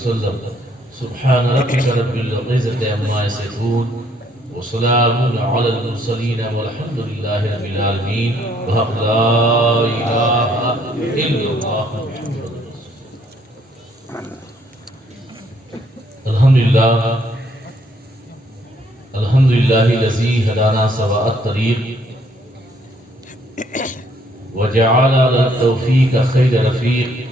وسلم. سبحان ربك رب العزة عما يصفون وسلام على المرسلين والحمد لله رب العالمين. بحق لا إله إلا الله محمد رسول الله. الحمد لله الذي هدانا سواء الطريق وجعل على التوفيق خير رفيق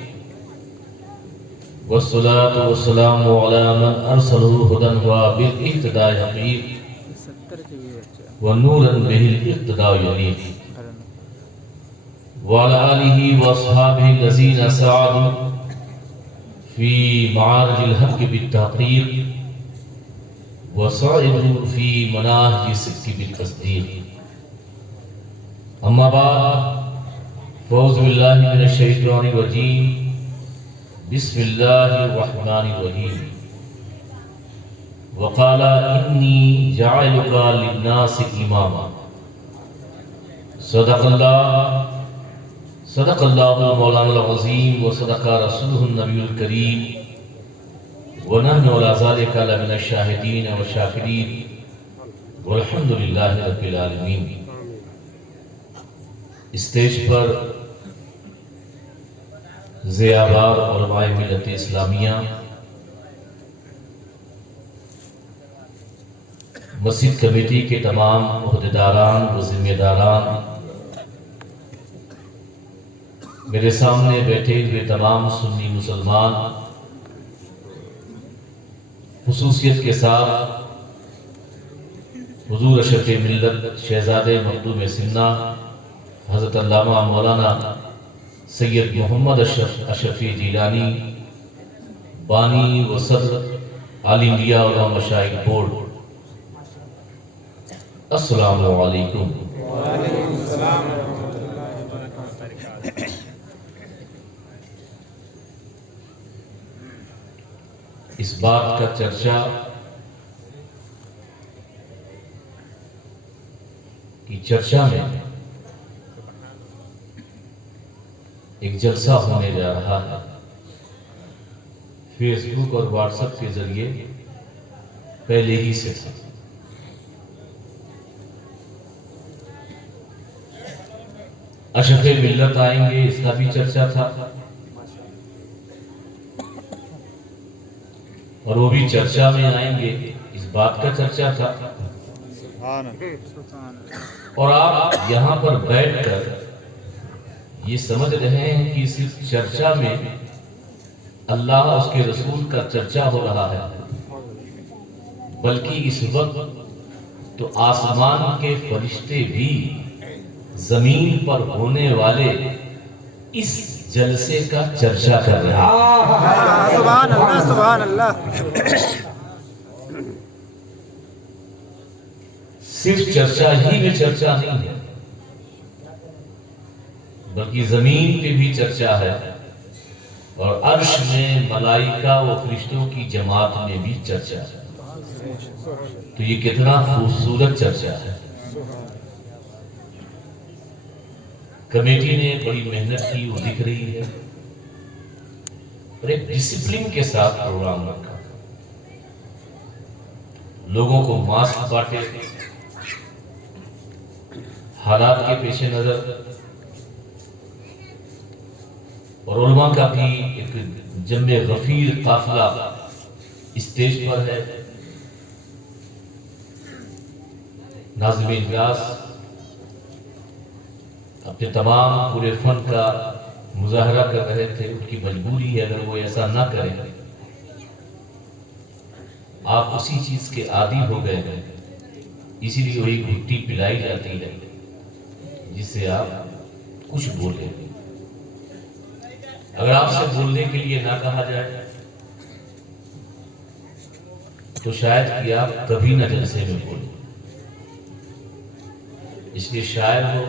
والصلاة والسلام على من أرسله هدى وبالاهتداء حقيق ونورا به الاقتداء يليق وعلى آله وأصحابه الذين سعدوا في معارج الحق بالتحقيق وصعدوا في مناهج الصدق بالتصديق. أما بعد فأعوذ بالله من الشيطان الرجيم. بسم الله الرحمن الرحيم. وقال إني جاعلك للناس إماما. صدق الله مولانا العظيم وصدق رسوله النبي الكريم ونحن على ذلك لمن الشاهدين والشاكرين والحمد لله رب العالمين. اسٹیج پر ضیابار علماء ملت اسلامیہ، مسجد کمیٹی کے تمام عہدیداران و ذمہ داران، میرے سامنے بیٹھے ہوئے تمام سنی مسلمان، خصوصیت کے ساتھ حضور اشرف ملت شہزادے مخدوم سنہ حضرت علامہ مولانا سید محمد اشرفی جیلانی بانی و صدر آل انڈیا علماء مشائخ بورڈ، السلام علیکم. وعلیکم السلام ورحمۃ اللہ وبرکاتہ. اس بات کا چرچا کی چرچا میں ایک جلسہ ہونے جا رہا ہے. فیس بک اور واٹس ایپ کے ذریعے پہلے ہی سے تھا. اشرف ملت آئیں گے، اس کا بھی چرچا تھا، اور وہ بھی چرچا میں آئیں گے، اس بات کا چرچا تھا. اور آپ یہاں پر بیٹھ کر یہ سمجھ رہے ہیں کہ صرف چرچا میں اللہ اس کے رسول کا چرچا ہو رہا ہے، بلکہ اس وقت تو آسمان کے فرشتے بھی زمین پر ہونے والے اس جلسے کا چرچا کر رہے ہیں. سبحان اللہ سبحان اللہ. صرف چرچا ہی میں چرچا نہیں ہے، بلکہ زمین پہ بھی چرچا ہے، اور عرش میں ملائکہ و فرشتوں کی جماعت میں بھی چرچا ہے. تو یہ کتنا خوبصورت چرچا ہے. کمیٹی نے بڑی محنت کی، وہ دکھ رہی ہے، اور ایک ڈسپلن کے ساتھ پروگرام رکھا. لوگوں کو ماسک بانٹے، حالات کے پیش نظر، اور علماء کا بھی ایک جمع غفیر قافلہ اسٹیج پر ہے. ناظم اجلاس اپنے تمام پورے فن کا مظاہرہ کر رہے تھے. ان کی مجبوری ہے، اگر وہ ایسا نہ کریں، آپ اسی چیز کے عادی ہو گئے ہیں، اسی لیے وہی گھٹی پلائی جاتی ہے جس سے آپ کچھ بولیں. اگر آپ سے بولنے کے لیے نہ کہا جائے تو شاید کہ آپ کبھی نہ جلسے میں بولیں. اس لیے شاعر ہو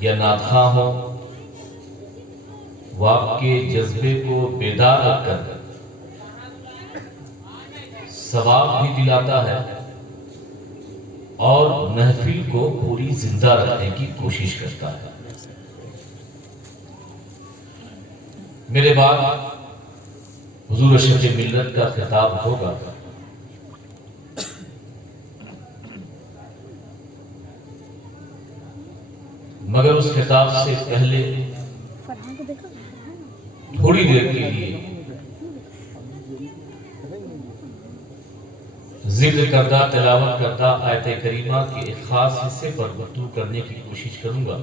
یا ناطخواں ہو، وہ آپ کے جذبے کو بیدار رکھ کر ثواب بھی دلاتا ہے اور محفل کو پوری زندہ رکھنے کی کوشش کرتا ہے. میرے بعد حضور اشرف ملت کا خطاب ہوگا، مگر اس خطاب سے پہلے تھوڑی دیر کے لیے ذکر کردہ تلاوت کردہ آیت کریمہ کے ایک خاص حصے پر گفتگو کرنے کی کوشش کروں گا،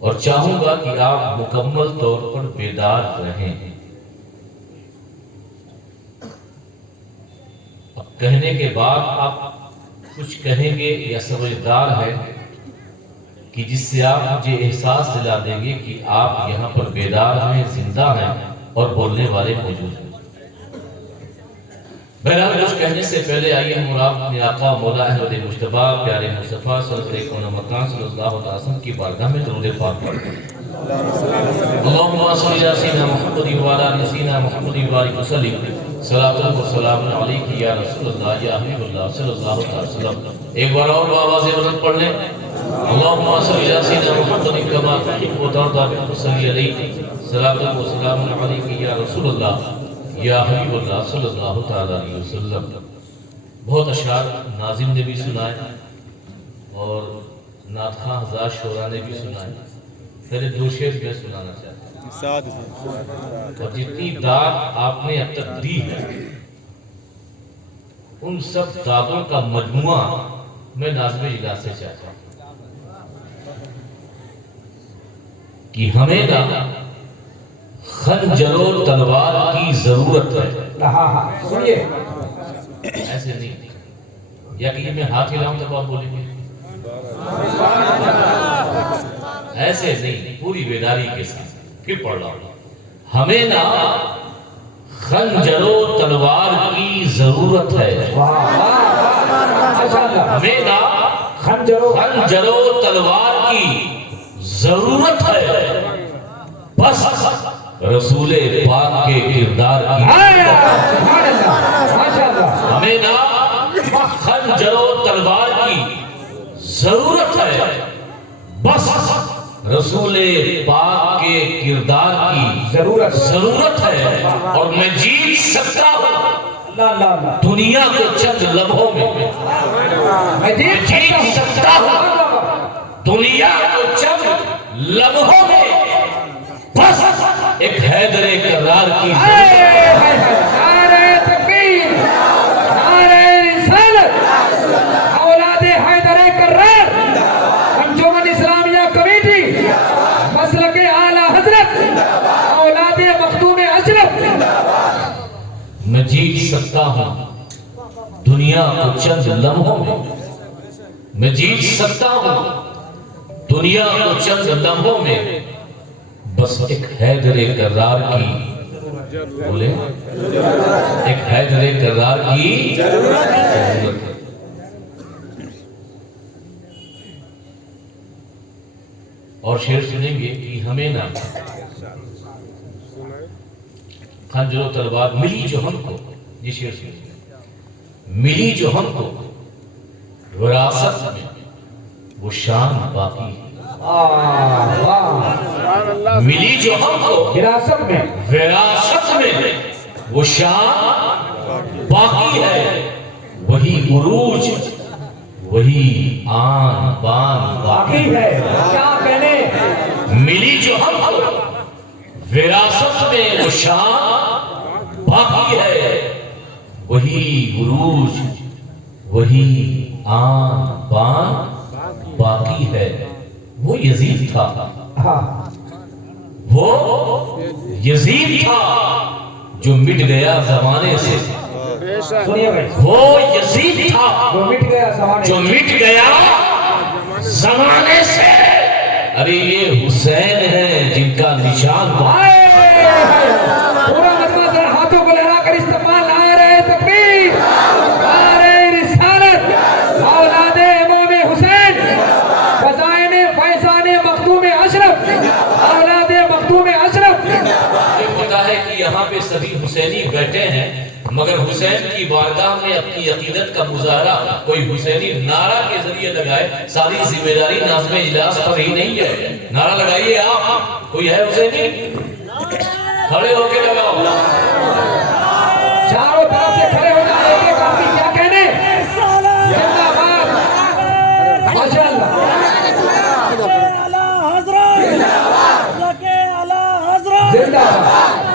اور چاہوں گا کہ آپ مکمل طور پر بیدار رہیں۔ اب کہنے کے بعد آپ کچھ کہیں گے یا سمجھدار ہے کہ جس سے آپ مجھے احساس دلا دیں گے کہ آپ یہاں پر بیدار ہیں، زندہ ہیں اور بولنے والے موجود ہیں۔ بہرحال کچھ کہنے سے پہلے آئیے ہم اپنے آقا مولا احمد مجتبی پیارے مصطفیٰ صلی اللہ علیہ وسلم کی بارگاہ میں درود پاک پڑھیں۔ اللہم صلی علی سیدنا محمد وعلی آل سیدنا محمد وبارک وسلم، صلاۃ و سلام علیک یا رسول اللہ یا حبیب اللہ صلی اللہ علیہ وسلم۔ ایک بار اور آواز بلند پڑھ لیں، اللہم صلی علی سیدنا محمد کما تحب و ترضی وصلی علیہ، صلاۃ و سلام علیک یا رسول اللہ یا حبیب اللہ صلی اللہ تعالی علیہ وسلم۔ بہت اشعار ناظم نے بھی سنائے اور نعت خواں حضرات شعراء نے بھی سنائے۔ پہلے دو شعر میں سنانا چاہتا ہوں، اور جتنی داد آپ نے اب تک دی ہے ان سب دادوں کا مجموعہ میں ناظم اجلاس سے چاہتا ہوں کہ ہمیں نا خنجر و تلوار کی ضرورت ہے۔ ایسے نہیں، یا کہ میں ہاتھ ہلاؤں تب آپ بولیں گے، ایسے نہیں، پوری بیداری کے ساتھ پھر پڑھ رہا ہوں۔ ہمیں نا خنجر و تلوار کی ضرورت ہے، ہمیں نا خنجر و تلوار کی ضرورت ہے، بس رسول پاک کے کردار کی۔ ہمیں نا خنجر و تلوار کی ضرورت ہے، بس رسول پاک کے کردار کی ضرورت ہے، اور میں جیت سکتا ہوں دنیا کو چند لمحوں میں، میں جیت سکتا ہوں دنیا کو چند لمحوں میں، بس ایک حیدر کرار کی نعرہ تکبیر، نعرہ رسالت، اولاد حیدر کرار، انجمن اسلامیہ کمیٹی، مسلک اعلی حضرت، اولاد مخدوم اشرف۔ میں جیت سکتا ہوں دنیا کو چند لمحوں میں، میں جیت سکتا ہوں دنیا کو چند لمحوں میں، بس ایک حیدر کرار کی، بولے ایک حیدر کرار کی ضرورت ہے۔ اور شعر سنیں گے کہ ہمیں نا خنجر و تلوار ملی جو ہم کو، یہ شعر سنیں گے، ملی جو ہم کو وراثت میں وہ شان باقی ہے، ملی جو ہم کو وراثت میں وہ شان باقی ہے، وہی عروج وہی آن بان باقی ہے۔ کیا کہنے، ملی جو ہم کو وراثت میں وہ شان باقی ہے، وہی عروج وہی آن بان باقی ہے۔ وہ یزید تھا، وہ یزید تھا جو مٹ گیا زمانے سے، وہ یزید تھا جو مٹ گیا زمانے سے۔ ارے یہ حسین ہے جن کا نشان پورا مسئلہ ذرا ہاتھوں کو لہرا کر استقبال، نعرہ تکبیر، نعرہ رسالت، اولاد امام حسین، خزائن فیضان مخدوم اشرف، اولاد مخدوم اشرف۔ مجھے پتا ہے کہ یہاں پہ سبھی حسینی بیٹھے ہیں، مگر حسین کی بارگاہ میں اپنی عقیدت کا مظاہرہ کوئی حسینی نعرہ کے ذریعے لگائے، ساری ذمہ داری ناظم اجلاس پر ہی نہیں ہے۔ نعرہ لگائیے آپ، کوئی ہے حسینی؟ کھڑے ہو کے لگاؤ. چاروں طرف سے کھڑے ہو جائے. ایک ایک آدمی کیا کہنے؟ زندہ باد. ماشاءاللہ. زندہ باد.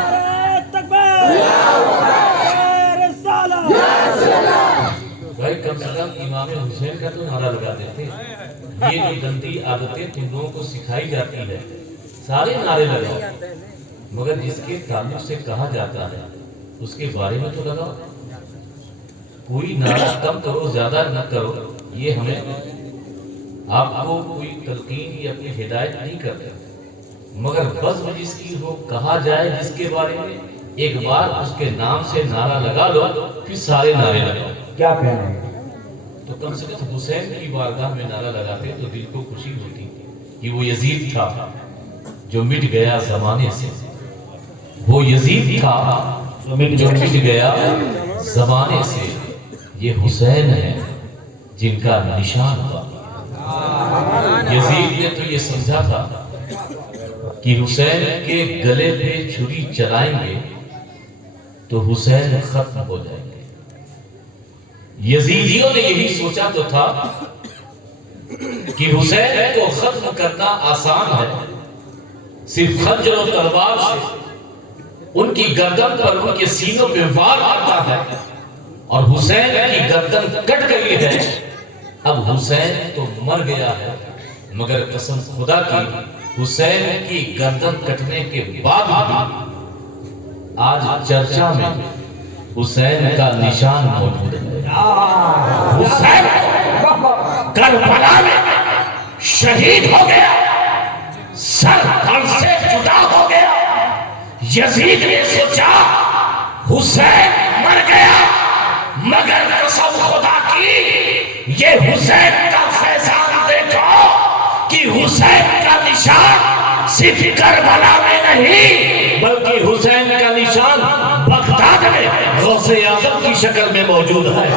بھائی کم سے کم امام حسین کا تو نعرہ لگاتے تھے. یہ جو گندی عادتیں تم لوگوں کو سکھائی جاتی ہے سارے نعرے لگاؤ مگر جس کے تعلق سے کہا جاتا ہے اس کے بارے میں تو لگاؤ. کوئی نعرہ کم کرو زیادہ نہ کرو یہ ہمیں آپ کو کوئی تلقین یا اپنی ہدایت نہیں کرتے مگر بزم جس کی ہو کہا جائے جس کے بارے میں ایک بار اس کے نام سے نعرہ لگا لو پھر سارے نعرے لگاؤ. کیا کہنے؟ تو کم سے کم حسین کی بارگاہ میں نعرہ لگاتے تو دل کو خوشی ہوتی کہ وہ یزید تھا جو مٹ گیا زمانے سے. وہ یزید تھا جو مٹ گیا زمانے سے. یہ حسین ہے جن کا نشان ہوا. یزید نے تو یہ سمجھا تھا کہ حسین کے گلے پہ چھری چلائیں گے تو حسین ختم ہو جائیں گے. یزیدیوں نے یہی سوچا تو تھا کہ حسین کو ختم کرنا آسان ہے. صرف خنجر و تلوار سے ان کی گردن پر ان کے سینوں پہ وار آتا ہے اور حسین کی گردن کٹ گئی ہے. اب حسین تو مر گیا ہے مگر قسم خدا کی حسین کی گردن کٹنے کے بعد آج چرچا میں حسین کا نشان موجود ہے. حسین کربلا میں شہید ہو گیا, سر دھڑ سے جدا ہو گیا. یزید نے سوچا حسین مر گیا مگر قسم خدا کی یہ حسین کا فیضان دیکھو کہ حسین کا نشان صرف کربلا میں نہیں بلکہ حسین کا نشان بغداد میں غوث اعظم کی شکل میں موجود ہے.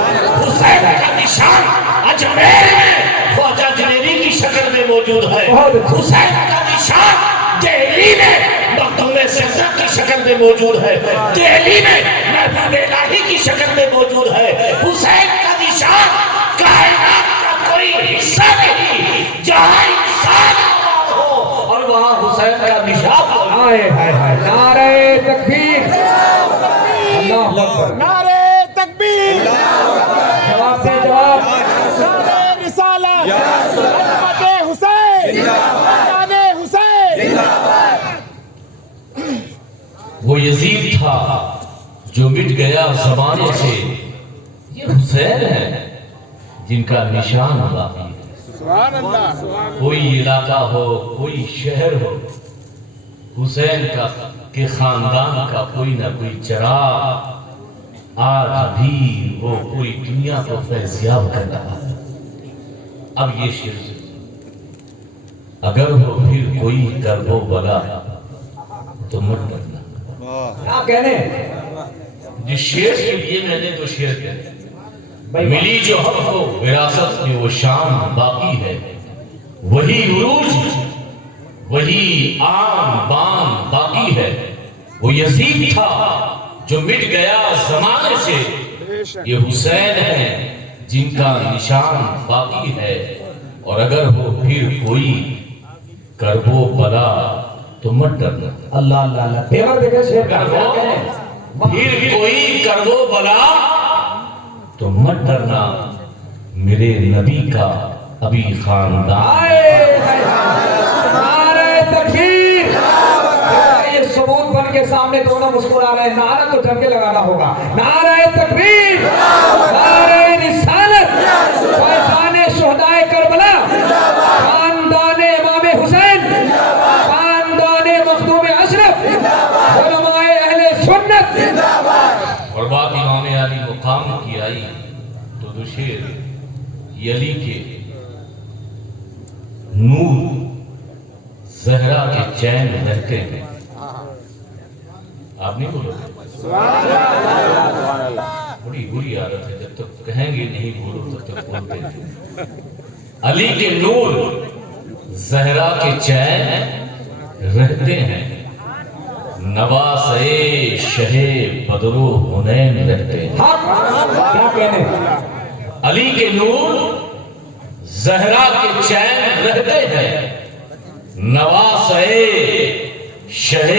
حسین کا نشان اجمیر میں خواجہ جنیدی کی شکل میں موجود ہے. حسین کا نشان دہلی میں مخدوم سمدہ کی شکل میں موجود ہے. دہلی میں محبوب الہی کی شکل میں موجود ہے. حسین کا نشان کائنات کا کوئی حصہ نہیں جہاں انسان ہو اور وہاں حسین کا نشان ہو. نعرہ تکبیر, اللہ اکبر, نعرہ تکبیر, جواب سے جواب, نعرہ رسالت, عظمت حسین, شان حسین. وہ یزید تھا جو مٹ گیا زمانے سے. یہ حسین ہے جن کا نشان باقی ہے. سبحان اللہ. کوئی علاقہ ہو کوئی شہر ہو حسین کا کہ خاندان کا کوئی نہ کوئی چراغ آج بھی وہ پوری دنیا کو فیضیاب کر رہا ہے. اب یہ شعر اگر ہو پھر کوئی کرب و بلا تو مت ڈرنا. کیا کہنے؟ جس شعر کے لیے میں نے تو شعر کہا ملی جو ہم کو وراثت میں وہ شان باقی ہے, وہی عروج وہی آن بان باقی ہے. وہ یزید تھا جو مٹ گیا زمانے سے. یہ حسین ہے جن کا نشان باقی ہے. اور اگر ہو پھر کوئی کرب و بلا تو مت ڈرنا. اللہ اللہ اللہ, تیور دیکھے شیر کا کیا کہنے؟ پھر کوئی کرب و بلا تو مت ڈرنا, میرے نبی کا ابھی خاندان. نعرہ تکبیر. یہ ثبوت بن کے سامنے دونوں مسکرا رہے ہیں. نعرہ تو جم کے لگانا ہوگا. نعرہ تکبیر, نعرہ رسالت, فیضان شہدائے کربلا, خاندان امام حسین, خاندان مخدوم اشرف, علماء اہل سنت. اور بات امام علی مقام کی آئی تو دو شعر یہ علی کے نور زہرا کے چین رہتے ہیں. آپ نہیں بولو, بڑی بری عادت ہے, جب تک کہیں گے نہیں بولو تب تک بولتے ہیں. علی کے نور زہرا کے چین رہتے ہیں, نواسے شہ بدر و حنین رہتے ہیں. کیا کہنے علی کے نور زہرا کے چین رہتے ہیں. نواسے شہ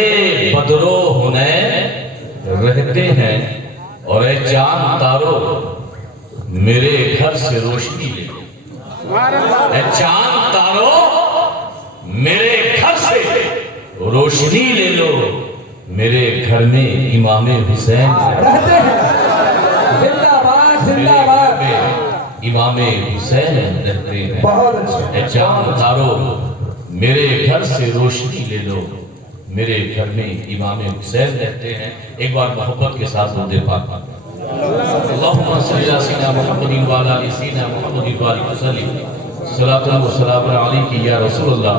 بدر و حنین رہتے ہیں. اور اے چاند تارو میرے گھر سے روشنی لے لو. اے چاند تارو میرے گھر سے روشنی لے لو. میرے گھر میں امام حسین رہتے ہیں. زندہ باد زندہ باد. امام حسین رہتے ہیں. بہت اچھا. اے چاند تارو میرے گھر سے روشنی لے لو. میرے گھر میں امام حسین رہتے ہیں. ایک بار محبت کے ساتھ درود پاک. اللہم صلی علی سیدنا محمد وعلی آل سیدنا محمد وبارک وسلم. صلاۃ و سلام علیک یا رسول اللہ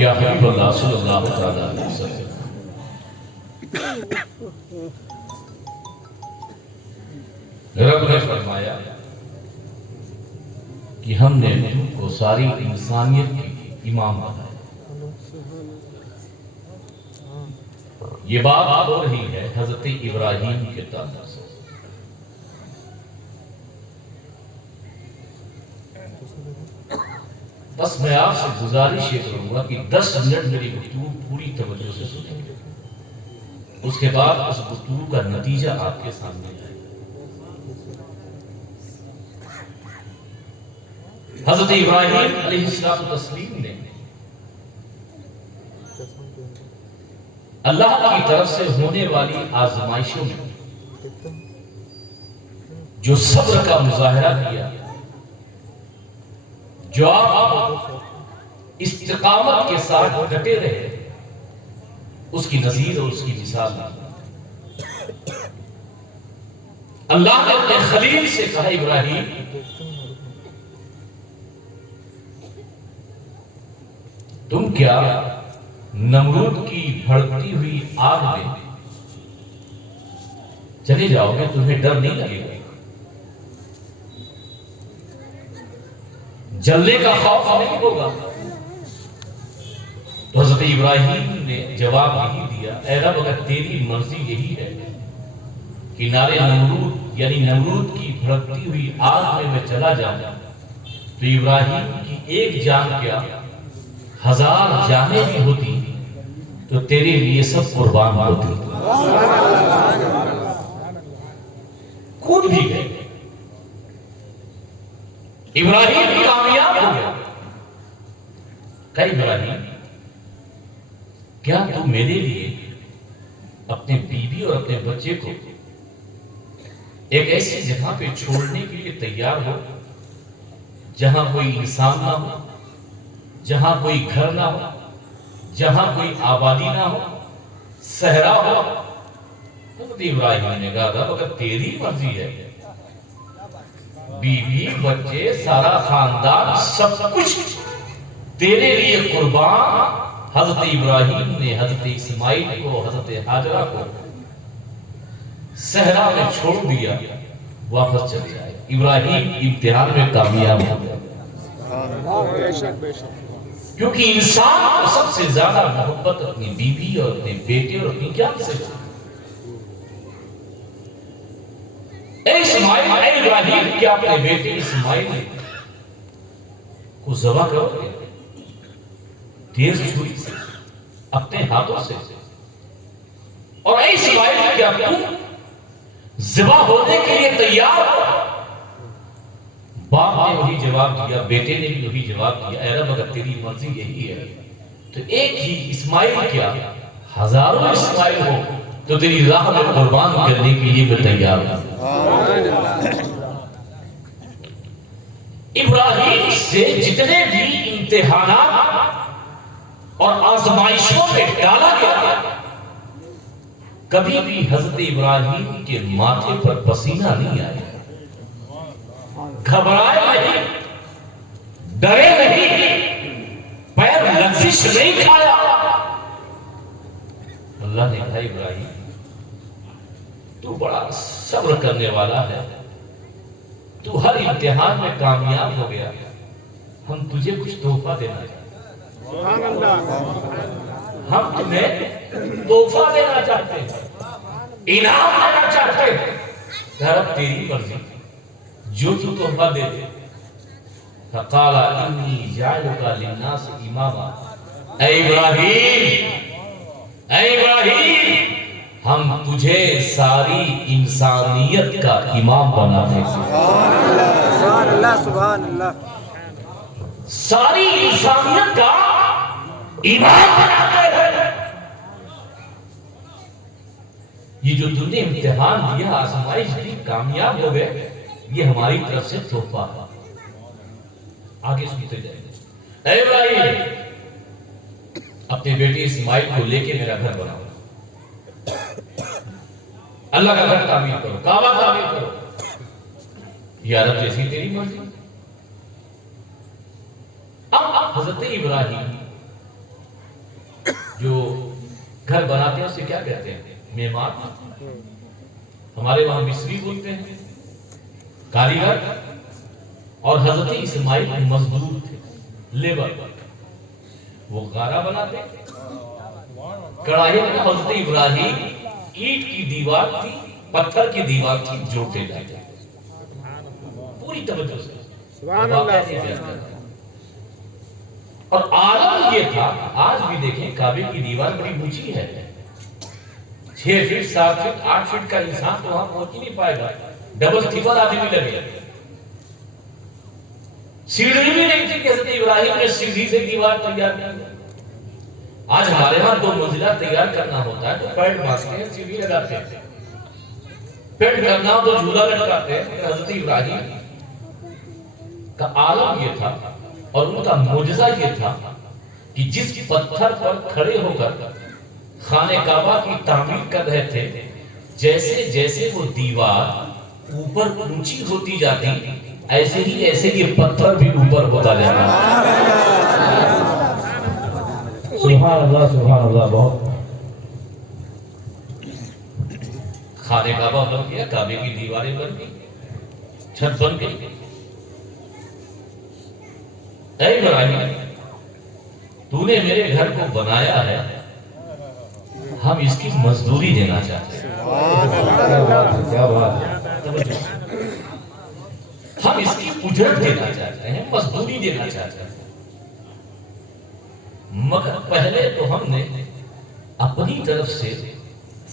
یا حبیب اللہ صلی اللہ علیہ وسلم. رب نے فرمایا کہ ہم نے تم کو ساری انسانیت کی امام بنایا. یہ بات ہو رہی ہے حضرت ابراہیم کے تعلق سے. بس میں آپ سے گزارش یہ کروں گا کہ 10 منٹ میری گفتگو پوری توجہ سے سنیں گے. اس کے بعد اس گفتگو کا نتیجہ آپ کے سامنے آئے. حضرت ابراہیم علیہ السلام نے اللہ کی طرف سے ہونے والی آزمائشوں میں جو صبر کا مظاہرہ کیا، جو آپ استقامت کے ساتھ ڈٹے رہے، اس کی نظیر اور اس کی مثال نہیں. اللہ نے اپنے خلیل سے کہا ابراہیم تم کیا نمرود کی بھڑکتی ہوئی آگ میں چلے جاؤ گے؟ تمہیں ڈر نہیں لگے گا؟ جلنے کا خوف نہیں ہوگا؟ تو حضرت ابراہیم نے جواب یہی دیا، اے رب اگر تیری مرضی یہی ہے کہ نارے نمرود یعنی نمرود کی بھڑکتی ہوئی آگ میں چلا جاؤں تو ابراہیم کی ایک جان کیا 1000 جانیں بھی ہوتی تو تیرے لیے سب قربان ہوتی. کود بھی گئے. ابراہیم کامیاب ہو گیا. کہ ابراہیم کیا تو میرے لیے اپنے بیوی اور اپنے بچے کو ایک ایسی جگہ پہ چھوڑنے کے لیے تیار ہو جہاں کوئی انسان نہ ہو، جہاں کوئی گھر نہ ہو، جہاں کوئی آبادی نہ ہو، صحرا ہو؟ حضرت ابراہیم نے کہا رب اگر تیری مرضی ہے، بیوی بچے سارا خاندان سب کچھ تیرے لیے قربان. حضرت ابراہیم نے حضرت اسماعیل کو، حضرت حاجرہ کو صحرا میں چھوڑ دیا، واپس چلے آئے. ابراہیم امتحان میں کامیاب ہو گئے. کیونکہ انسان کو سب سے زیادہ محبت اپنی بیوی اور اپنے بیٹے اور اپنی جان سے. اے اسماعیل، اے ابراہیم کیا اپنے بیٹے اسماعیل کو ذبح کرو گے تیز چھری سے اپنے ہاتھوں سے؟ اور اے اسماعیل کیا تم ذبح ہونے کے لیے تیار ہو؟ باپ نے وہی جواب دیا، بیٹے نے بھی وہی جواب دیا، اے رب اگر تیری مرضی یہی ہے تو ایک ہی اسماعیل کیا 1000 اسماعیل ہو تو تیری راہ میں قربان کرنے کے لیے میں تیار ہوں. ابراہیم سے جتنے بھی امتحانات اور آزمائشوں میں ڈالا گیا، کبھی بھی حضرت ابراہیم کے ماتھے پر پسینہ نہیں آیا، گھبرائے نہیں، ڈرے نہیں، پیر لرزش نہیں کھایا. اللہ نے کہا ابراہیم تو بڑا صبر کرنے والا ہے، تو ہر امتحان میں کامیاب ہو گیا، ہم تجھے کچھ تحفہ دینا چاہتے ہیں. ہم تمہیں تحفہ دینا چاہتے ہیں، انعام دینا چاہتے ہیں۔ رب تیری مرضی، جو تو تحفہ دے دے۔ فقال انی جعلک للناس اماما، اے ابراہیم، اے ابراہیم، ہم تجھے ساری انسانیت کا امام بنا دیں۔ سبحان اللہ سبحان اللہ۔ ساری انسانیت کا امام بنا دیں۔ یہ جو تم نے امتحان دیا، آزمائش دی، کامیاب ہو گئے، یہ ہماری طرف سے تحفہ ہے۔ آگے سنتے جائیں گے۔ اے ابراہیم، اپنے بیٹے اسماعیل کو لے کے میرا گھر بناؤ، اللہ کا گھر تعمیر کرو، کعبہ تعمیر کرو، یا رب جیسی تیری مرضی۔ اب حضرت ابراہیم جو گھر بناتے ہیں اسے کیا کہتے ہیں؟ معمار۔ ہمارے وہاں مصری بولتے ہیں، کاریگر۔ اور حضرت اسماعیل مزدور تھے، لیبر۔ وہ غارہ بناتے، کڑھائی میں حضرت ابراہیم اینٹ کی دیوار تھی، پتھر کی دیوار تھی، جوڑتے جاتے پوری توجہ سے۔ سبحان اللہ۔ اور عالم یہ تھا، آج بھی دیکھیں کعبے کی دیوار بڑی اونچی ہے، 6 فٹ 7 فٹ 8 فٹ کا انسان تو وہاں پہنچ ہی نہیں پائے گا، ڈبل ٹرپل آدمی لگے۔ سیڑھی بھی نہیں تھی کہ حضرت ابراہیم نے سیڑھی سے دیوار تیار کی۔ آج ہمارے ہاں 2 منزلہ تیار کرنا ہوتا ہے تو پیڈ مارتے ہیں، سیڑھی لگاتے ہیں، پیڈ کرنا ہو تو جھولا لٹکاتے ہیں۔ حضرت ابراہیم کا عالم یہ تھا اور ان کا معجزہ یہ تھا کہ جس پتھر پر کھڑے ہو کر خانہ کعبہ کی تعمیر کر رہے تھے، جیسے جیسے وہ دیوار اوپر اونچی ہوتی جاتی، ایسے ہی یہ پتھر بھی اوپر ہوتا جاتا۔ سبحان اللہ سبحان اللہ۔ بہت خانہ کعبہ بن گیا، کعبے کی دیواریں بن گئی، چھت بن گئی۔ اے ابراہیم، تو نے میرے گھر کو بنایا ہے، ہم اس کی مزدوری دینا چاہتے ہیں۔ کیا بات ہے۔ ہم اس کی اجرت دینا چاہتے ہیں، مزدوری دینا چاہتے ہیں۔ مگر پہلے تو ہم نے اپنی طرف سے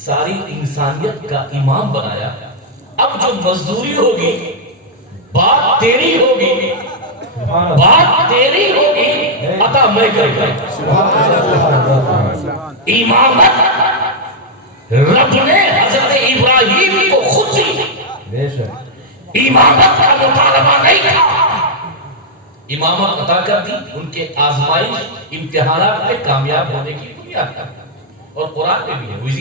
ساری انسانیت کا امام بنایا، اب جو مزدوری ہوگی بات تیری ہوگی، بات تیری ہوگی، عطا میں کروں گا۔ امامت رب نے حضرت ابراہیم کو خود دی، بے شک۔ امامت کا مطالبہ نہیں تھا، امامت عطا کر دی ان کے آزمائش امتحانات میں کامیاب ہونے کی بنیاد پر۔ اور قرآن میں بھی ہے، وَإِذِ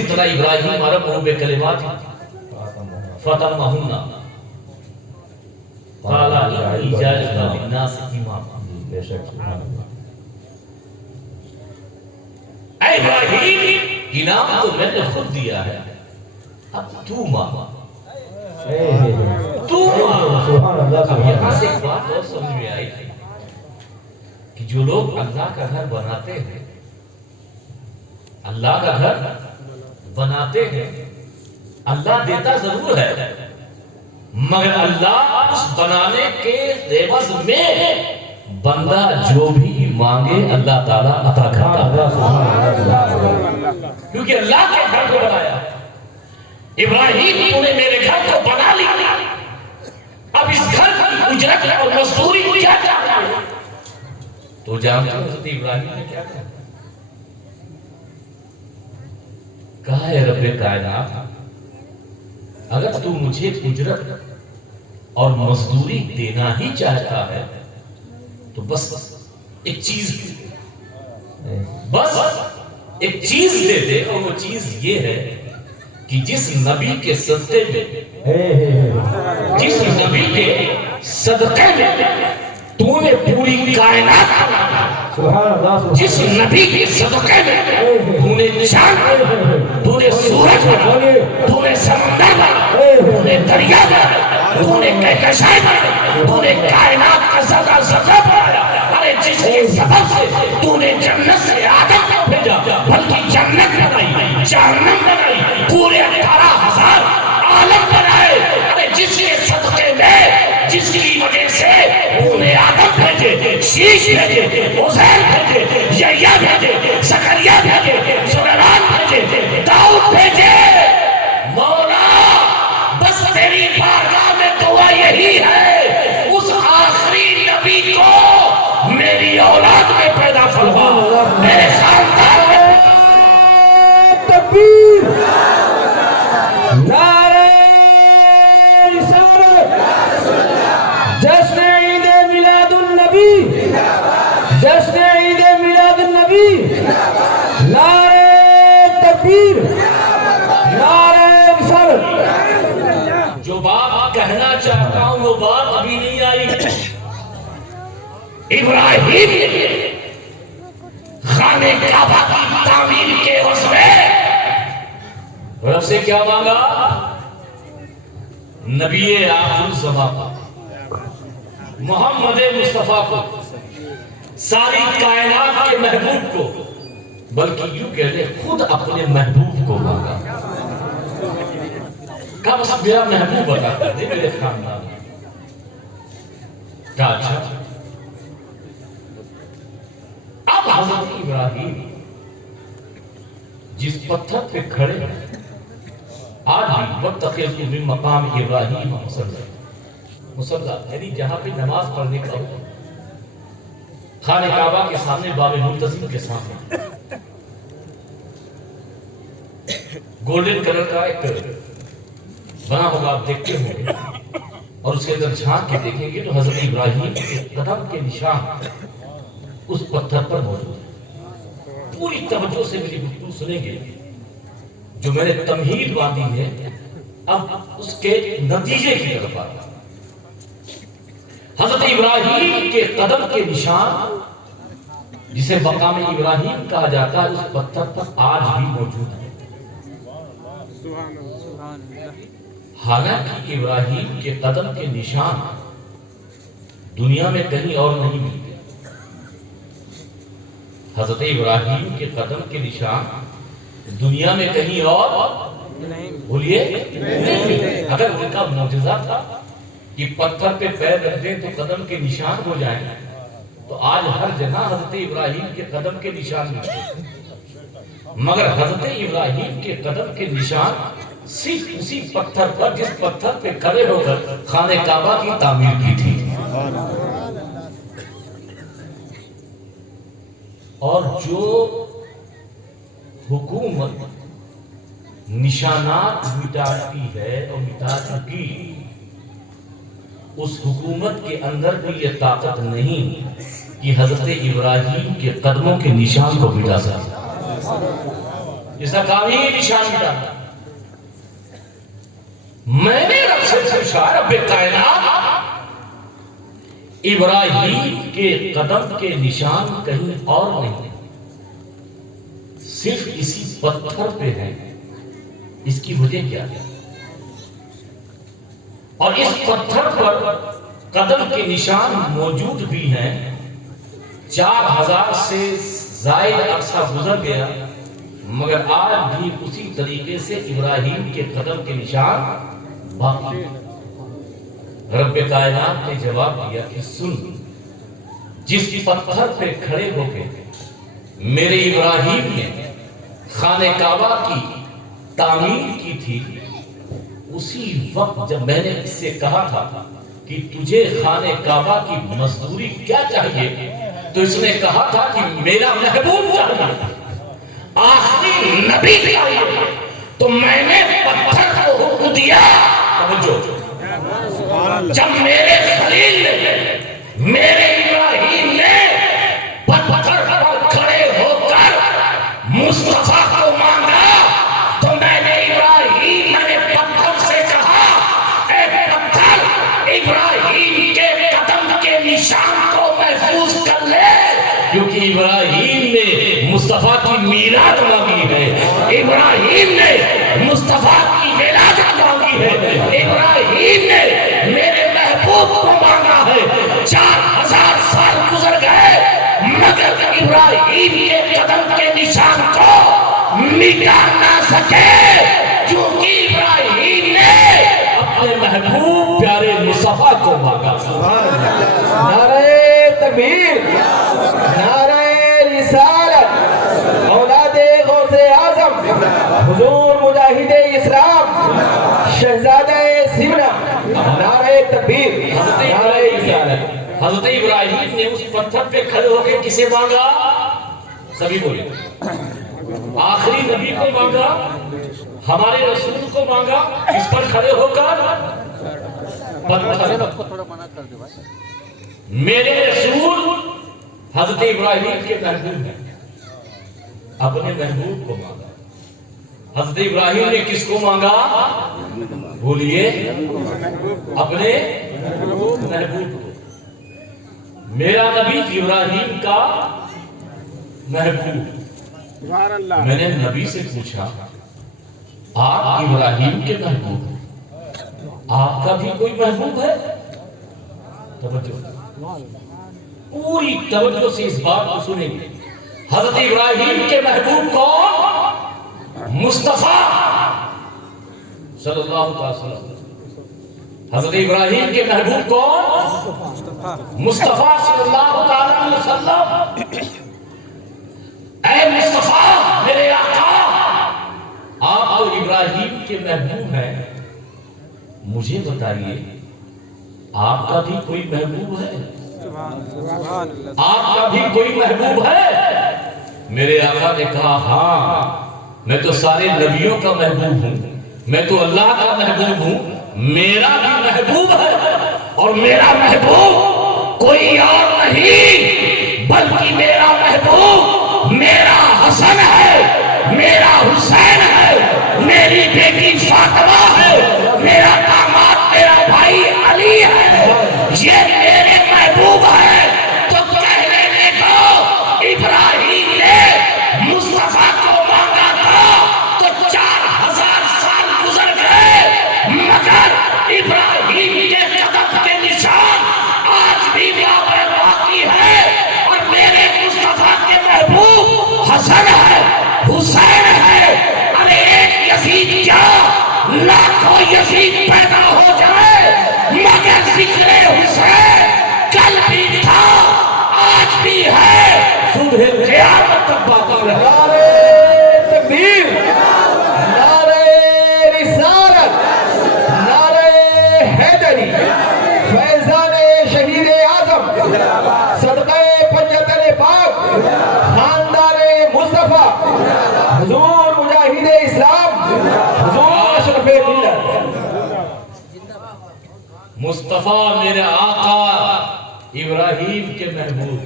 ابْتَلَىٰ إِبْرَاهِيمَ رَبُّهُ بِكَلِمَاتٍ فَأَتَمَّهُنَّ قَالَ إِنِّي جَاعِلُكَ لِلنَّاسِ إِمَامًا۔ بے شک سبحان اللہ۔ اے ابراہیم، انعام تو میں نے خود دیا ہے، اب تو مانگ، تو مانگ۔ سبحان اللہ اب سبحان یہاں سے اللہ۔ ایک بات اور سمجھ میں آئی کہ جو لوگ اللہ کا گھر بناتے ہیں، اللہ کا گھر بناتے ہیں، اللہ دیتا ضرور ہے، مگر اللہ اس بنانے کے عوض میں بندہ جو بھی مانگے اللہ تعالیٰ عطا کرتا ہے، کیونکہ اللہ کے گھر کو بنایا۔ ابراہیم تو نے میرے گھر کو بنا لیا، اب اس گھر کی اجرت اور مزدوری کیا چاہتا ہے؟ تو جانتے ہو حضرت ابراہیم نے کیا کہا؟ کہا ہے رب کائنات، اگر تو مجھے اجرت اور مزدوری دینا ہی چاہتا ہے تو بس ایک چیز دے دے، بس ایک چیز دے دے، اور وہ چیز یہ ہے کہ جس نبی کے صدقے میں، جس نبی کے صدقے میں تو نے پوری کائنات بنایا، سبحان اللہ۔ جس نبی کے صدقے میں تو نے چاند، تو نے سورج بنا، تو نے سمندر بنا، تو نے دریا بنا، تو نے کہکشائیں بنا، تو نے کائنات کا ذرہ ذرہ بنایا، ارے جس کے سبب سے تو نے جنت سے آدم کو بھیجا بلکہ جنت بنائی جہنم بنائی پورے 18,000 عالم بنائے. ارے جس کے صدقے میں جس کی وجہ سے تو نے آدم بھیجے شیش بھیجے عزیر بھیجے یحییٰ بھیجے زکریا بھیجے سلیمان بھیجے داؤد بھیجے. مولا بس تیری بارگاہ میں دعا یہی ہے اس آخری نبی کو میری اولاد میں پیدا فرما میرے خاندان میں. تکبیر نعرہ رسالت جشن عید میلاد النبی جشن عید میلاد النبی نعرہ تکبیر نعرہ رسالت. جو بات کہنا چاہتا ہوں وہ بات ابھی نہیں آئی. ابراہیم نے خانہ کعبہ کی تعمیر کے عوض میں رب سے کیا مانگا؟ نبی آخر الزمان محمد مصطفیٰ کو ساری کائنات کے محبوب کو بلکہ یوں کہتے خود اپنے محبوب کو مانگا. کہا بس میرا محبوب بتا کر دے میرے خاندان. کہا اچھا. اب حضرت ابراہیم جس پتھر پہ کھڑے ہیں آج بھی واتخذوا من مقام ابراہیم مصلی یعنی جہاں پہ نماز پڑھنے کا ہو خانہ کعبہ کے سامنے باب منتظم کے سامنے گولڈن کلر کا ایک بنا ہوگا آپ دیکھتے ہوں گے اور اس کے اندر جھانک کے دیکھیں گے تو حضرت ابراہیم کے قدم کے نشان اس پتھر پر موجود ہے. پوری توجہ سے میری گفتگو سنیں گے. جو میں نے تمہید باندھی ہے اب اس کے نتیجے کی طرف آتا. حضرت ابراہیم کے قدم کے نشان جسے مقام ابراہیم کہا جاتا ہے اس پتھر پر آج بھی موجود ہے. حالانکہ ابراہیم کے قدم کے نشان دنیا میں کہیں اور نہیں ملتے. حضرت ابراہیم کے قدم کے نشان دنیا میں کہیں اور بولیے اگر ان کا معجزہ تھا کہ پتھر پہ پیر رکھ دیں تو قدم کے نشان ہو جائیں تو آج ہر جگہ حضرت ابراہیم کے قدم کے نشان ملتے. مگر حضرت ابراہیم کے قدم کے نشان صرف اسی پتھر پر جس پتھر پہ کھڑے ہو کر خانہ کعبہ کی تعمیر کی تھی. اور جو حکومت نشانات مٹاتی ہے اور مٹا چکی اس حکومت کے اندر بھی یہ طاقت نہیں کہ حضرت ابراہیم کے قدموں کے نشان کو مٹا سکے. جیسا کامی نشان مٹا میں نے رب سے پوچھا رب کائنات ابراہیم کے قدم کے نشان کہیں اور نہیں صرف اسی پتھر پہ ہے. اس کی وجہ کیا ہے؟ اور اس پتھر پر قدم کے نشان موجود بھی ہیں. 4000 سے زائد عرصہ گزر گیا مگر آج بھی اسی طریقے سے ابراہیم کے قدم کے نشان باقی. رب کائنات نے جواب دیا کہ سن جس پتھر پہ کھڑے ہو کے میرے ابراہیم نے خانہ کعبہ کی تعمیر کی تھی اسی وقت جب میں نے اس سے کہا تھا کہ تجھے خانہ کعبہ کی مزدوری کیا چاہیے تو اس نے کہا تھا کہ میرا محبوب چاہیے آخری نبی چاہیے تو میں نے پتھر کو حکم دیا. جب میرے خلیل نے میرے ابراہیم نے پتھر پر کھڑے ہو کر مصطفیٰ کو مانگا تو میں نے ابراہیم نے پتھر سے کہا اے پتھر ابراہیم کے قدم کے نشان کو محفوظ کر لے کیونکہ ابراہیم نے مصطفیٰ کی میلاد مانگی ہے. ابراہیم نے مصطفیٰ کی ولادت مانگی ہے. ابراہیم نے میرے محبوب کو مانگا ہے. 4000 سال گزر گئے ابراہیم کے قدم کے نشان کو مٹا نہ سکے، کیونکہ ابراہیم نے اپنے محبوب پیارے مصطفیٰ کو مانگا۔ نعرہ تکبیر، نعرہ رسالت، اولاد غوث اعظم حضور مجاہد اسلام شہزادہ سمنا، نعرہ تکبیر، نعرہ رسالت۔ حضرت ابراہیم نے اس پتھر پہ کھڑے ہو کے کسے مانگا؟ سبھی بولے، آخری نبی کو مانگا، ہمارے رسول کو مانگا، اس پر کھڑے ہو کر میرے رسول حضرت ابراہیم کے محبوب ہیں، اپنے محبوب کو مانگا۔ حضرت ابراہیم نے کس کو مانگا؟ بولیے، اپنے محبوب کو۔ میرا نبی ابراہیم کا محبوب۔ میں نے نبی سے پوچھا، آپ ابراہیم کے محبوب ہیں، آپ کا بھی کوئی محبوب ہے؟ توجہ، پوری توجہ سے اس بات کو سنیں گے۔ حضرت ابراہیم کے محبوب کون؟ مصطفیٰ صلی اللہ علیہ وسلم۔ حضرت ابراہیم کے محبوب کون؟ مصطفیٰ صلی اللہ علیہ وسلم۔ اے مصطفیٰ میرے آقا، آپ تو ابراہیم کے محبوب ہیں، مجھے بتائیے آپ کا بھی کوئی محبوب ہے؟ آپ کا بھی کوئی محبوب ہے؟ میرے آقا نے کہا ہاں، میں تو سارے نبیوں کا محبوب ہوں، میں تو اللہ کا محبوب ہوں، میرا بھی محبوب ہے، اور میرا محبوب کوئی اور نہیں بلکہ میرا محبوب میرا حسن ہے، میرا حسین ہے، میری بیٹی فاطمہ ہے، میرا داماد میرا بھائی علی ہے، یہ میرے محبوب ہے۔ تو کہنے لگا ابراہیم نے مصطفیٰ کو مانگا تھا تو 4000 سال گزر گئے، مگر ابراہیم کے قدم کے نشان آج بھی باقی ہے، اور میرے مصطفیٰ کے محبوب حسن ہے، حسین ہے۔ ارے ایک یزید کیا، لاکھوں یزید پیدا ہو جائے، مگر ذکر حسین کل بھی تھا آج بھی ہے، صبح قیامت تک باقی رہے۔ نعرہ تکبیر، نعرہ رسالت، نعرہ حیدری، فیضان شہید اعظم، صدقہ پنجتن پاک، خاندان مصطفیٰ، حضور مجاہد اسلام، حضور اشرف ملت۔ مصطفیٰ میرے آقا ابراہیم کے محبوب،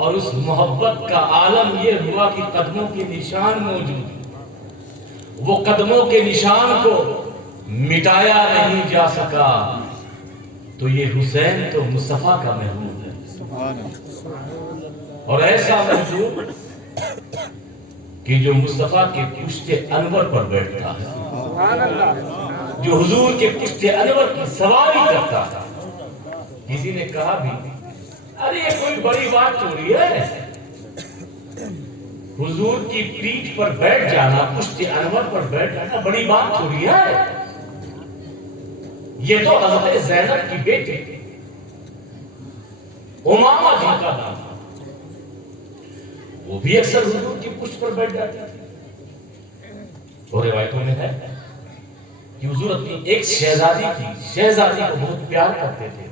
اور اس محبت کا عالم یہ ہوا کہ قدموں کے نشان موجود، وہ قدموں کے نشان کو مٹایا نہیں جا سکا، تو یہ حسین تو مصطفیٰ کا محبوب ہے، اور ایسا محبوب کہ جو مصطفیٰ کے پشت انور پر بیٹھتا ہے، جو حضور کے پشت انور کی سواری کرتا تھا۔ کسی نے کہا بھی ارے یہ کوئی بڑی بات تھوڑی ہے، حضور کی پیٹھ پر بیٹھ جانا، پشت انور پر بیٹھ جانا بڑی بات تھوڑی ہے، یہ تو حضرت زینب کی بیٹی امامہ جی کا نام تھا، وہ بھی اکثر حضور کی پشت پر بیٹھ جاتی تھی۔ اور روایتوں میں ہے کہ حضور اپنی ایک شہزادی کو بہت پیار کرتے تھے،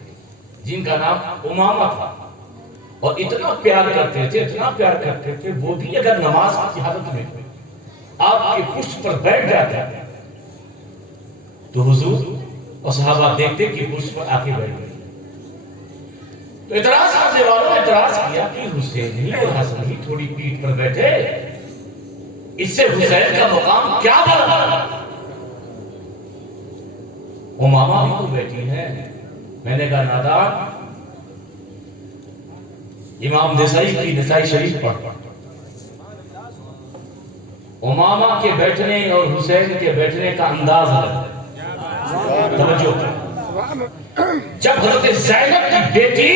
جن کا نام امامہ تھا، اور اتنا پیار کرتے تھے وہ بھی اگر نماز کی حالت میں آپ کے پشت پر بیٹھ جاتے تو حضور اور صحابہ دیکھتے کہ پشت پر آ کے بیٹھ گئے، تو اعتراض کرنے والوں نے اعتراض کیا کہ حسین ہی اور حسن ہی تھوڑی پیٹھ پر بیٹھے، اس سے حسین کا مقام کیا بڑھا؟ امامہ بھی تو بیٹھی ہیں۔ میں نے کہا نادان، امام نسائی کی نسائی شریف پڑھ، امامہ کے بیٹھنے اور حسین کے بیٹھنے کا انداز ہے، توجہ۔ جب حضرت زینب کی بیٹی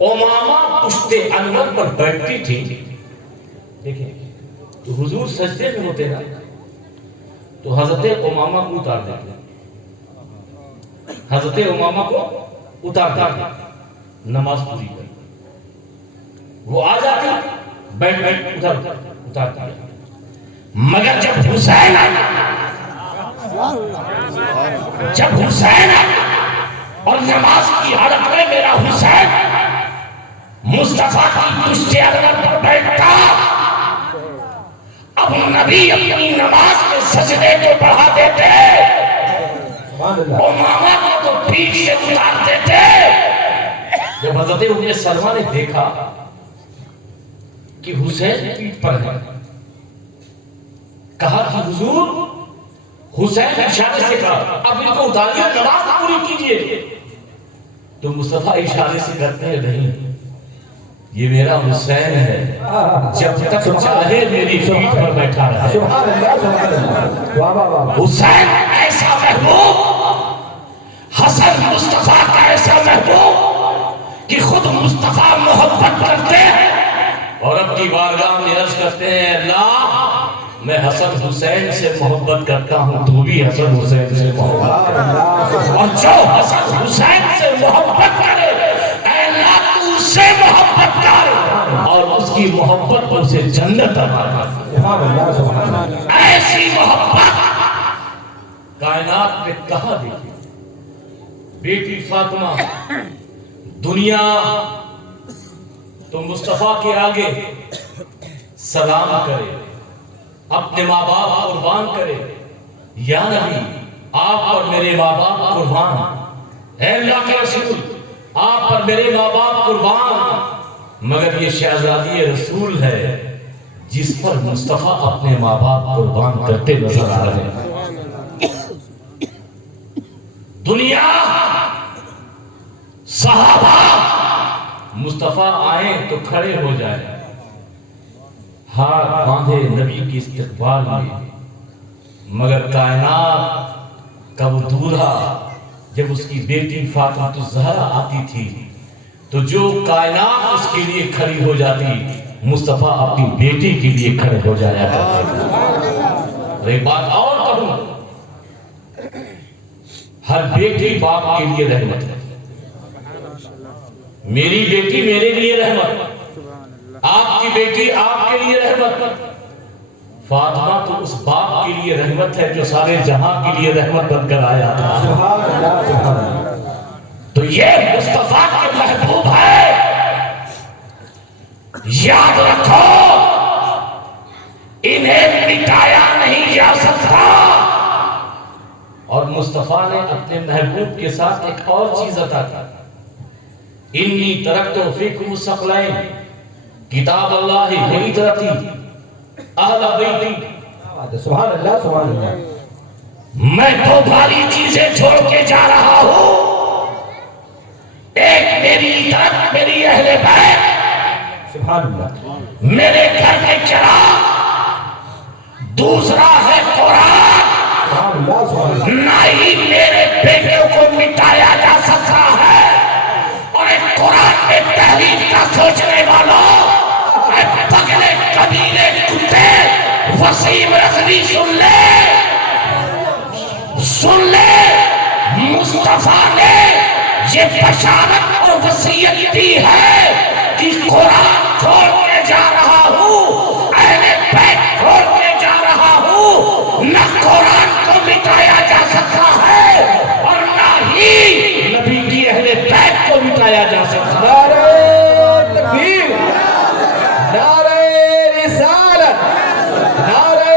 امامہ پشت انور پر بیٹھتی تھی. دیکھیں تو حضور سجدے میں ہوتے نا تو حضرت امامہ کو اتار دیتے, حضرت امامہ کو اتار دیتے, نماز پوری کر وہ آ جاتی بیٹھ اتار دیا. مگر جب حسین اور نماز کی حالت میں میرا حسین مصطفیٰ کی پشت انور پر بیٹھتا, اب نبی اپنی نماز میں سجدے کو بڑھا دیتے, امامہ کو تو پیٹ سے اتار دیتے. جب حضرت ام سلمہ نے دیکھا کہ حسین پیٹ پر ہے, کہا کہ حضور, حسین اشارے سے کہا اب ان کو اتاریے, نماز پوری کیجئے. تو مصطفیٰ اشارے سے کرتے ہیں نہیں, یہ میرا حسین ہے, جب تک چاہے میری پیٹ پر بیٹھا رہے. سبحان اللہ سبحان اللہ. واہ واہ واہ. حسین ایسا محبوب, حسن مصطفیٰ کا ایسا محبوب کہ خود مصطفیٰ محبت کرتے ہیں اور اب کی بارگاہ میں عرض کرتے ہیں اللہ میں حسن حسین سے محبت کرتا ہوں, تو بھی حسن حسین سے محبت کر. اور جو حسن حسین سے محبت کرے اے اللہ تو اس سے محبت کر اور اس کی محبت پر سے جنت عطا کر. سبحان اللہ سبحان اللہ. ایسی محبت کائنات میں کہاں دیکھی بیٹی فاطمہ دنیا تو مصطفیٰ کے آگے سلام کرے, اپنے ماں باپ قربان کرے, یا نبی آپ پر میرے ماں باپ قربان, اے اللہ کے رسول آپ پر میرے ماں باپ قربان. مگر یہ شہزادی رسول ہے جس پر مصطفیٰ اپنے ماں باپ قربان کرتے نظر آ رہے ہیں. دنیا صحابہ مصطفیٰ آئیں تو کھڑے ہو جائیں, ہاتھ باندھے نبی کی استقبال میں, مگر کائنات کا وہ دورہ جب اس کی بیٹی فاطمہ الزہرا آتی تھی تو جو کائنات اس کے لیے کھڑی ہو جاتی, مصطفیٰ اپنی بیٹی کے لیے کھڑے ہو جایا کرتے. ایک بات اور کہوں, ہر بیٹی باپ کے لیے رحمت ہے. میری بیٹی میرے لیے رحمت, آپ کی بیٹی آپ کے لیے رحمت. فاطمہ تو اس باپ کے لیے رحمت ہے جو سارے جہاں کے لیے رحمت بن کر آیا تھا. سبحان اللہ سبحان اللہ. تو یہ مصطفیٰ کے محبوب ہے, یاد رکھو انہیں مٹایا نہیں جا سکتا. اور مصطفیٰ نے اپنے محبوب کے ساتھ ایک اور چیز عطا کی, انی ترکت فیکم الثقلین, کتاب اللہ وعترتی اہل بیتی. سبحان اللہ سبحان اللہ. میں دو بھاری چیزیں چھوڑ کے جا رہا ہوں, ایک میری عطرت میری اہل بیت, سبحان اللہ. میرے گھر میں چراغ, دوسرا ہے قرآن. سبحان اللہ سبحان اللہ. نہ ہی میرے بیٹوں کو مٹایا جا سکتا ہے, اور ایک قرآن میں تحریف کا سوچنے والوں, اے پگلے قبیلے کتے, وسیم رضوی سن لے, مصطفیٰ نے یہ بشارت اور وصیت دی ہے کہ قرآن چھوڑ کے جا رہا ہوں, اہل بیت چھوڑ کے جا رہا ہوں. نہ قرآن کو مٹایا جا سکتا ہے اور نہ ہی نبی کی اہل بیت کو مٹایا جا سکتا. نعرہ تکبیر, نعرہ رسالت, نعرہ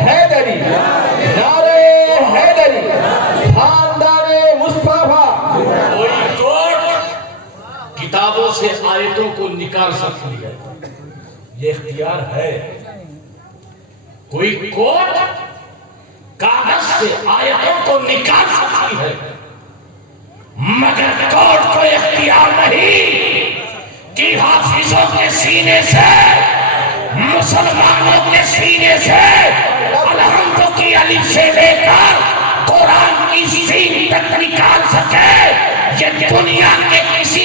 حیدری, نعرہ حیدری, خاندان مصطفیٰ. کوئی کوٹ کتابوں سے آیتوں کو نکال سکتی ہے, یہ اختیار ہے. کوئی کوٹ کاغذ سے آیتوں کو نکال سکتی ہے, مگر کورٹ کو اختیار نہیں کہ حافظوں کے سینے سے, مسلمانوں کے سینے سے الحمد کی الف سے لے کر قرآن کی سین تک نکال سکے. یہ دنیا کے کسی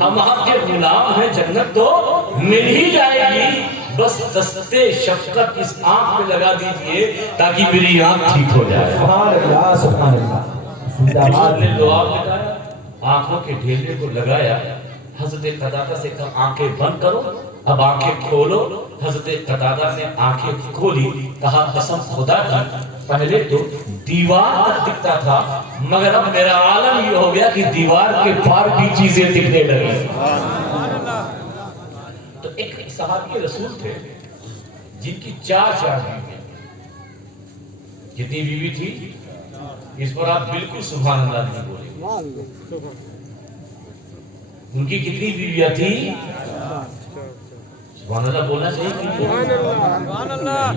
ہم آپ کے غلام ہیں، جنت تو مل ہی جائے گی، بس دستے شفقت اس آنکھ پہ لگا دیجئے تاکہ میری آنکھ ٹھیک ہو جائے۔ سبحان اللہ سبحان اللہ زندہ حضور باد نے دعا لگایا، آنکھوں کے ڈھیلے کو لگایا، حضرت قتادہ سے کہا آنکھیں بند کرو، اب آنکھیں کھولو۔ حضرت قتادہ نے آنکھیں کھولی، کہا قسم خدا کی پہلے تو دیوار تک دکھتا تھا، مگر اب میرا عالم یہ ہو گیا کہ دیوار کے پار بھی چیزیں دکھنے لگی۔ تو ایک صحابی رسول تھے جن کی چار بیویاں، کتنی بیوی تھی؟ اس پر آپ بالکل سبحان اللہ نہیں بولیں۔ ان کی کتنی بیویاں تھی؟ سبحان اللہ بولنا چاہیے،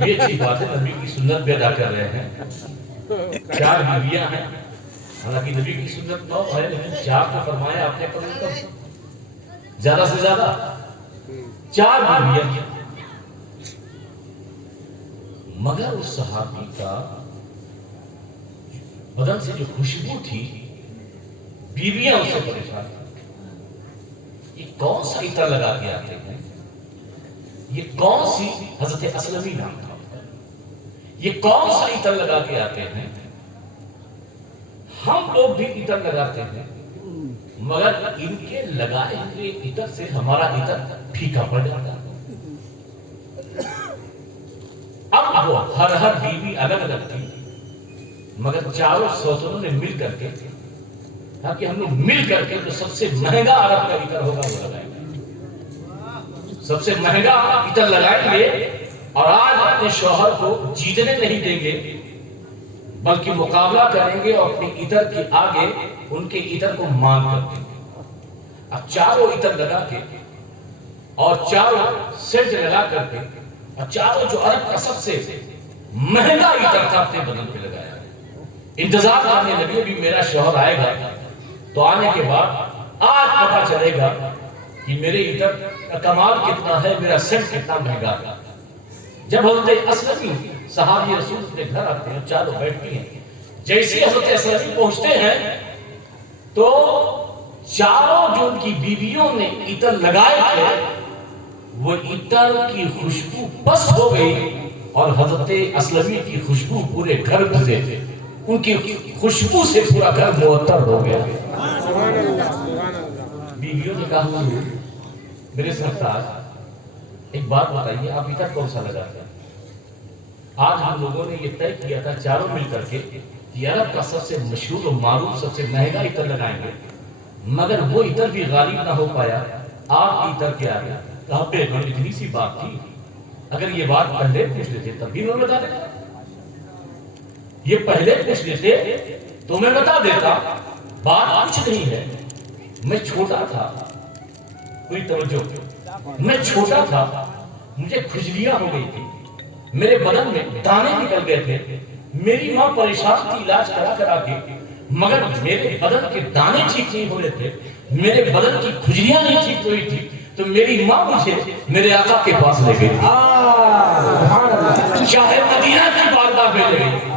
یہ اچھی بات ہے، نبی کی سنت بھی ادا کر رہے ہیں۔ چار بیویاں ہیں، حالانکہ نبی کی سنت 9 ہے، لیکن 4 کو فرمایا آپ نے، کم زیادہ سے زیادہ 4 بیویاں ہیں۔ مگر اس صحابی کا بدن سے جو خوشبو تھی، بیویاں اس سے پریشان تھیں، یہ کون سا عطر لگا کے آتے ہیں، یہ کون سی، حضرت اسلمی نام تھا، یہ کون سا عطر لگا کے آتے ہیں؟ ہم لوگ بھی عطر لگاتے ہیں، مگر ان کے لگائے ہوئے عطر سے ہمارا عطر پھیکا پڑ جاتا ہے۔ اب وہ ہر بیوی الگ الگ تھی، مگر چاروں سوتنوں نے مل کر کے کہا کہ ہم لوگ مل کر کے جو سب سے مہنگا عرب کا عطر ہوگا وہ لگائیں گے، سب سے مہنگا عطر لگائیں گے، اور آج اپنے شوہر کو جیتنے نہیں دیں گے بلکہ مقابلہ کریں گے، اور اپنے عطر کے آگے ان کے عطر کو مان کر دیں گے۔ اب چاروں عطر لگا کے اور چاروں سیٹ لگا کر کے اور چاروں جو عرب کا سب سے مہنگا عطر تھا اپنے بدن پہ لگایا، انتظار کرنے لگے بھی میرا شوہر آئے گا تو آنے کے بعد آج پتہ چلے گا کہ میرے عطر کا کمال کتنا ہے، میرا سیٹ کتنا مہنگا ہے۔ جب حضرت اسلمی صحابی رسول اپنے گھر آتے ہیں، چاروں بیٹھتی ہیں، جیسے حضرت اسلمی پہنچتے ہیں تو چاروں جو ان کی بیویوں نے عطر لگائے تھے وہ عطر کی خوشبو بس ہو گئی، اور حضرت اسلمی کی خوشبو پورے گھر گزے تھے، ان کی خوشبو سے پورا گھر معطر ہو گیا۔ بیویوں نے کہا حضور میرے سرتاج ایک بات بتائیے، آپ عطر کون سا لگاتے ہیں؟ آج ہم لوگوں نے یہ طے کیا تھا چاروں مل کر کے کہ عرب کا سب سے مشہور و معروف سب سے مہنگا عطر لگائیں گے، مگر وہ عطر بھی غالب نہ ہو پایا آپ عطر کے آگے۔ کہا بیگم اتنی سی بات تھی، اگر یہ بات پہلے پوچھ لیتے تب بھی میں بتا دیتا، یہ پہلے پوچھ لیتے تو میں بتا دیتا، بات کچھ نہیں ہے، میں چھوٹا تھا، کوئی توجہ، میں چھوٹا تھا، مجھے کھجلیاں ہو گئی تھی، میرے بدن میں دانے نکل گئے تھے، میری ماں پریشان تھی علاج کرا کے، مگر میرے بدن کے دانے ٹھیک نہیں ہو رہے تھے، میرے بدن کی کھجلیاں نہیں ٹھیک ہوئی تھی، تو میری ماں مجھے میرے آقا کے پاس لے گئی، شاہ مدینہ کی بارگاہ میں لے گئی،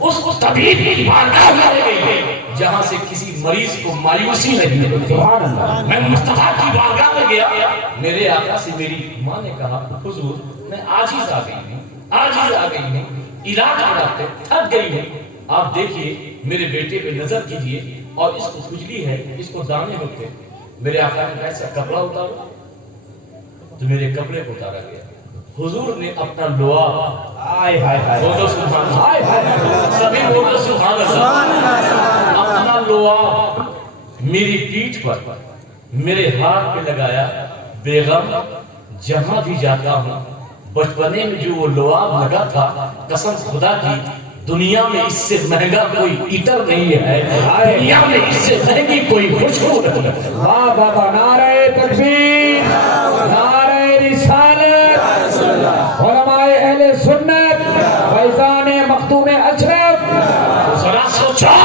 اس طبیب کی بارگاہ میں لے گئی جہاں سے کسی مریض کو مایوسی نہیں ہوتی۔ میں مصطفیٰ کی بارگاہ میں گیا، میرے آقا سے میری ماں نے کہا حضور میں عاجز آ گئی ہوں، علاج کراتے تھک گئی ہوں، آپ دیکھیے میرے بیٹے پہ نظر کیجئے، اور اس کو کھجلی ہے، اس کو دانے ہوتے۔ میرے آقا نے کہا ایسا کپڑا اتارو، تو میرے کپڑے کو اتارا گیا، حضور نے اپنا لعاب، بولو سبحان اللہ، سبھی بولو سبحان اللہ، اپنا لعاب میری پیٹھ پر میرے ہاتھ پہ لگایا۔ بیگم جہاں بھی جاتا ہوں بچپنے میں جو وہ لعاب لگا تھا، قسم خدا کی دنیا میں اس سے مہنگا کوئی عطر نہیں ہے، دنیا میں اس سے مہنگی کوئی خوشبو نہیں ہے۔ واہ بابا، نعرہ تکبیر، نعرہ رسالت، علماء اہل سنت، فیضان مختوم اشرف۔ ذرا سوچو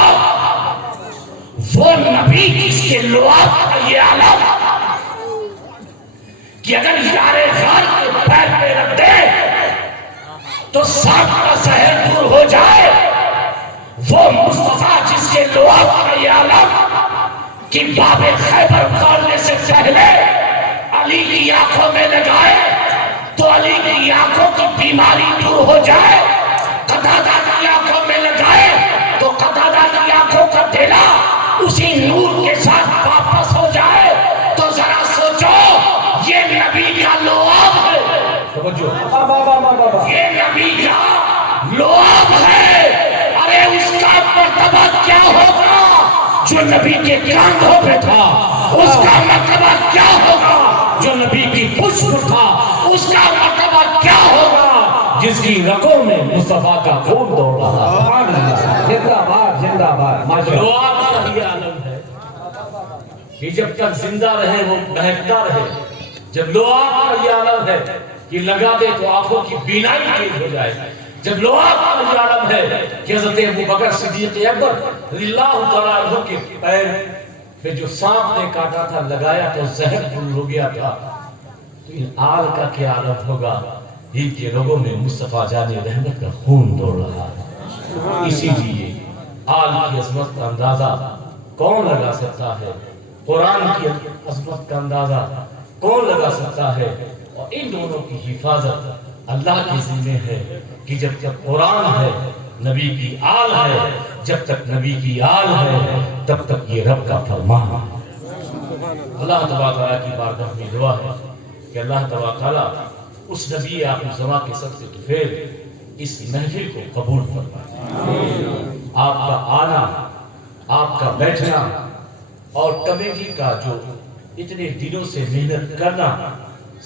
وہ نبی جس کے لعاب کا یہ عالم کہ اگر یار غار کے پیر پہ رکھ دے تو سات کا زہر دور ہو جائے، وہ مصطفیٰ جس کے لعاب کا یہ عالم کہ باب خیبر کھولنے سے پہلے علی کی آنکھوں میں لگائے تو علی کی آنکھوں کی بیماری دور ہو جائے، قتادہ کی آنکھوں میں لگائے تو قتادہ کی آنکھوں کا ڈھیلا اسی نور کے ساتھ واپس ہو جائے۔ تو ذرا سوچو، یہ نبی کا لعاب ہے، یہ نبی کا لعاب ہے۔ ارے اس کا مرتبہ کیا ہوگا جو نبی کے کاندھوں پہ تھا، اس کا مرتبہ کیا ہوگا جو نبی کی پشت پر تھا، اس کا مرتبہ کیا ہوگا جس کی رگوں میں مصطفیٰ کا خون دوڑ رہا۔ زندہ باد زندہ باد ماشاءاللہ۔ لعاب کا یہ عالم ہے کہ جب تک زندہ رہے وہ مہکتا رہے۔ جب لعاب کا یہ عالم ہے کہ لگا دے تو آنکھوں کی بینائی تیز ہو جائے۔ جب لعاب کا یہ عالم ہے کہ حضرت ابوبکر صدیق اکبر رضی اللہ تعالیٰ عنہ کے پیر پہ جو سانپ نے کاٹا تھا لگایا تو زہر دور ہو گیا تھا، تو ان آل کا کیا عالم ہوگا ان کے لوگوں میں مصطفیٰ جان رحمت کا خون دوڑ رہا ہے۔ اسی لیے آل کی عظمت کا اندازہ کون لگا سکتا ہے؟ قرآن کی عظمت کا اندازہ کون لگا سکتا ہے؟ اور ان دونوں کی حفاظت اللہ کے ذمہ ہے کہ جب تک قرآن ہے نبی کی آل ہے، جب تک نبی کی آل ہے تب تک یہ رب کا فرمان ہے۔ اللہ تبارک تعالیٰ کی بارگاہ میں دعا ہے کہ اللہ تبارک تعالیٰ اس نبی آخر زمان کے سب سے طفیل اس محفل کو قبول فرمائے۔ آپ کا آنا، آپ کا بیٹھنا اور کمیٹی کا جو اتنے دنوں سے محنت کرنا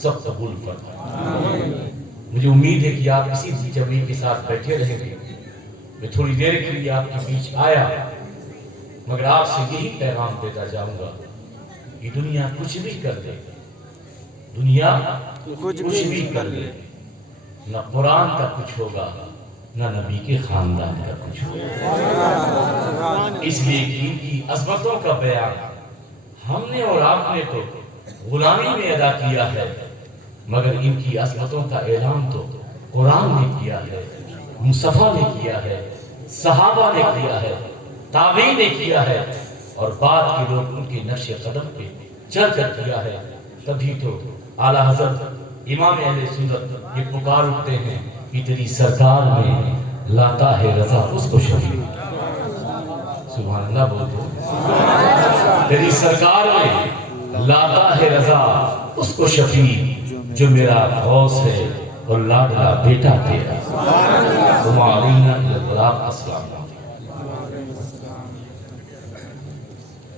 سب قبول فرمائے۔ مجھے امید ہے کہ آپ اسی جمعی کے ساتھ بیٹھے رہیں گے۔ میں تھوڑی دیر کے لیے آپ کے بیچ آیا، مگر آپ سے یہی پیغام دیتا جاؤں گا کہ دنیا کچھ بھی کر دے، دنیا کچھ بھی کر دے، نہ قرآن کا کچھ ہوگا نہ نبی کے خاندان کا کچھ ہوگا۔ اس لیے کہ ان کی عظمتوں کا بیان ہم نے اور آپ نے تو غلامی میں ادا کیا ہے، مگر ان کی عظمتوں کا اعلان تو قرآن نے کیا ہے، مصطفیٰ نے کیا ہے، صحابہ نے کیا ہے، تابعین نے کیا ہے، اور بعد کے لوگ ان کے نقش قدم پہ چل کر کیا ہے۔ تبھی تو اعلیٰ حضرت امام اہل سنت یہ پکار اٹھتے ہیں کہ تیری سرکار میں لاتا ہے رضا اس کو شفیع۔ سبحان اللہ بول دو۔ تیری سرکار میں لاتا ہے رضا اس کو شفیع، جو میرا غوث ہے اور لاڈلا بیٹا تیرا۔ علینا السلام۔